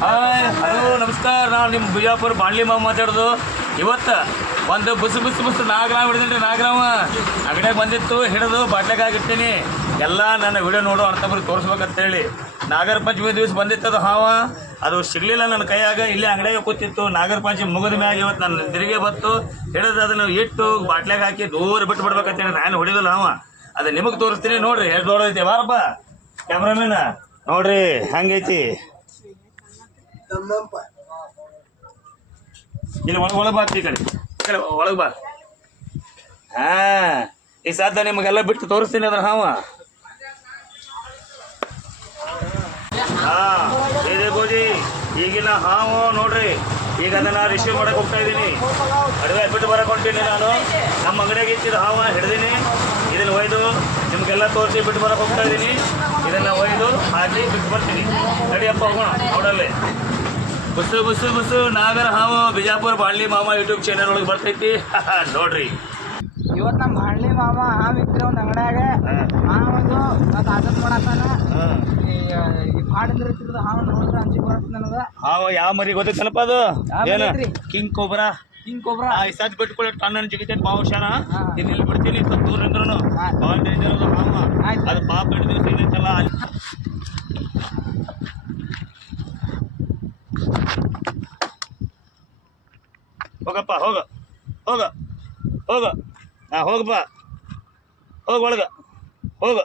Hi, hello, ನಮಸ್ಕಾರ. ನಾವು ನಿಮ್ಮ ಬಿಜಾಪುರ ಬಾಣ್ಲಿ ಮಾವ ಮಾತಾಡೋದು. ಇವತ್ತು ಒಂದು ಬುಸ್ ಬುಸು ಬುಸು ನಾಗರಾಮ ಹಿಡಿದ್ರಿ ನಾಗರಾಮ. ಅಂಗಡಿಯಾಗ ಬಂದಿತ್ತು, ಹಿಡಿದು ಬಾಟ್ಲಿಗೆ ಆಗಿರ್ತೀನಿ ಎಲ್ಲ ನನ್ನ ವಿಡಿಯೋ ನೋಡು ಅಂತ ತೋರಿಸ್ಬೇಕಂತೇಳಿ. ನಾಗರ ಪಂಚಮಿ ದಿವಸ ಬಂದಿತ್ತು ಅದು ಹಾವ. ಅದು ಸಿಗಲಿಲ್ಲ ನನ್ನ ಕೈಯಾಗ, ಇಲ್ಲೇ ಅಂಗಡಿಯಾಗ ಕೂತಿತ್ತು. ನಾಗರ ಪಂಚಮಿ ಮುಗಿದ ಮ್ಯಾಗ ಇವತ್ತು ನನ್ನ ತಿರುಗಿ ಬತ್ತು ಹಿಡಿದು ಅದನ್ನು ಇಟ್ಟು ಬಾಟ್ಲಿಗೆ ಹಾಕಿ ದೂರ ಬಿಟ್ಟು ಬಿಡ್ಬೇಕಂತೇಳಿ ನಾನು ಹೊಡಿದಿಲ್ಲ ಹಾವ. ಅದು ನಿಮಗೆ ತೋರಿಸ್ತೀನಿ, ನೋಡಿರಿ. ಎಷ್ಟು ದೊಡ್ಡದೈತಿ, ಬಾರಪ್ಪ. ಕ್ಯಾಮ್ರಾಮೇನ, ನೋಡ್ರಿ, ಹಂಗೈತಿ? ಇಲ್ಲಿ ಒಳಗೆ ಬಾ ಈ ಒಳಗೆ ಬಾ. ಈ ಸಾಧ್ಯ ನಿಮಗೆಲ್ಲ ಬಿಟ್ಟು ತೋರಿಸ್ತೀನಿ ಅದ್ರ ಹಾವ. ಹಾ ಈಗಿನ ಹಾವು ನೋಡ್ರಿ, ಈಗ ಅದನ್ನ ರಿಸೀವ್ ಮಾಡಕ್ ಹೋಗ್ತಾ ಇದ್ದೀನಿ ಅಡುಗೆ ಬಿಟ್ಟು ಬರಕ್ ಹೊಂಟೀನಿ ನಾನು. ನಮ್ಮ ಅಂಗಡಿಯಾಗ ಇಚ್ಚಿದ ಹಾವ ಹಿಡ್ದೀನಿ. ಇದನ್ನ ಒಯ್ದು ನಿಮ್ಗೆಲ್ಲ ತೋರಿಸಿ ಬಿಟ್ಟು ಬರಕ್ ಹೋಗ್ತಾ ಇದ್ದೀನಿ ಇದನ್ನ ಒಯ್ದು ಹಾಕಿ ಬಿಟ್ಟು ಬರ್ತೀನಿ. ನಡಿಯಪ್ಪ ಹೋಗೋಣ, ನೋಡಲ್ಲೇ. ಬಸ್ಸು ಬಸ್ಸು ಬಸ್ಸು ನಾಗರ ಹಾವು ಬಿಜಾಪುರ ಬಾಳ್ಲಿ ಮಾಮ ಯೂಟ್ಯೂಬ್ ಚಾನಲ್ ಒಳಗೆ ಬರ್ತೈತಿ. ನೋಡ್ರಿ. ಇವತ್ತು ನಮ್ ಹಳ್ಳಿ ಮಾಮ ಹಾವು ಇತ್ತು ಒಂದು ಅಂಗಡಿಯಾಗ ಹಾವೊಂದು ಅದು ಅದನ್ನ ಮಾಡತ್ತಾನ. ಹಾ. ಈ ಹಾವು ನೋಡಿದ್ರೆ ಅಂಜಿಕೆ ಬರುತ್ತೆ ನನಗೆ. ಹಾವು ಯಾವ ಮರಿ ಗೊತ್ತೈತಲ್ಲಪ್ಪ ಅದು? ಏನು? King cobra? ಹಿಂಗ್ ಕೊಬ್ರ? ಬಿಟ್ಕೊಳ್ಳಿ ಟಣ್ಣನ್ ಜಿಗಿತೈತಿ ಶಾನ ಇಲ್ಲಿ ಬಿಡ್ತೀನಿ ಸ್ವಲ್ಪ ದೂರ ಅಂದ್ರೂ ಹಾ. ಭಾಳ ಡೇಂಜರ್ ಅದು ಹಾವ. ಅದು ಪಾಪ ಹಿಡಿದು ಹೋಗಪ್ಪ ಹೋಗ. ಹೋಗ. ಹೋಗ. ಹೋಗು ಹೋಗಪ್ಪ. ಹೋಗ ಒಳಗ. ಹೋಗ.